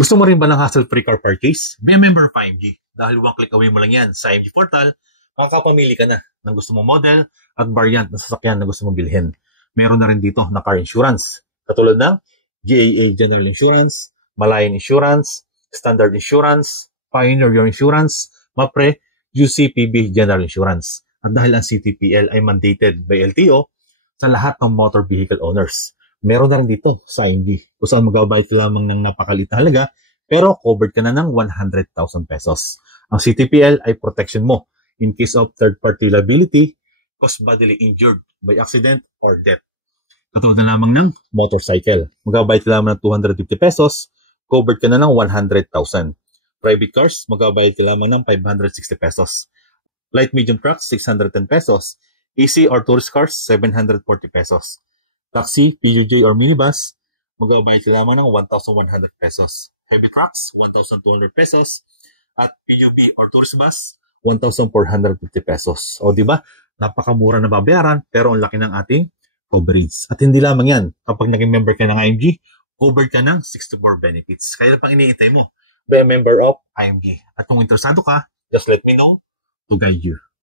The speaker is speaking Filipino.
Gusto mo rin ba ng hassle-free car purchase? Be a member of IMG. Dahil one click away mo lang yan sa IMG portal, makakapamili ka na ng gusto mong model at variant ng sasakyan na gusto mong bilhin. Meron na rin dito na car insurance. Katulad ng GAA General Insurance, Malayan Insurance, Standard Insurance, Pioneer Your Insurance, MAPRE, UCPB General Insurance. At dahil ang CTPL ay mandated by LTO sa lahat ng motor vehicle owners, meron na rin dito sa IMG kung saan magbabayad ka lamang ng napakalit na halaga pero covered ka na ng 100,000 pesos. Ang CTPL ay protection mo in case of third-party liability caused bodily injured by accident or death. Katulad na lamang ng motorcycle. Magbabayad ka lamang ng 250 pesos, covered ka na ng 100,000. Private cars, magbabayad ka lamang ng 560 pesos. Light medium trucks, 610 pesos. AC or tourist cars, 740 pesos. Taxi, PUJ or minibus, magbabayad ka lamang ng 1,100 pesos. Heavy trucks, 1,200 pesos. At PUB or tourist bus, 1,450 pesos. O diba, napakamura na babayaran pero ang laki ng ating coverage. At hindi lamang yan, kapag naging member ka ng IMG, covered ka ng 64 benefits. Kaya pang iniitay mo, be a member of IMG. At kung interesado ka, just let me know to guide you.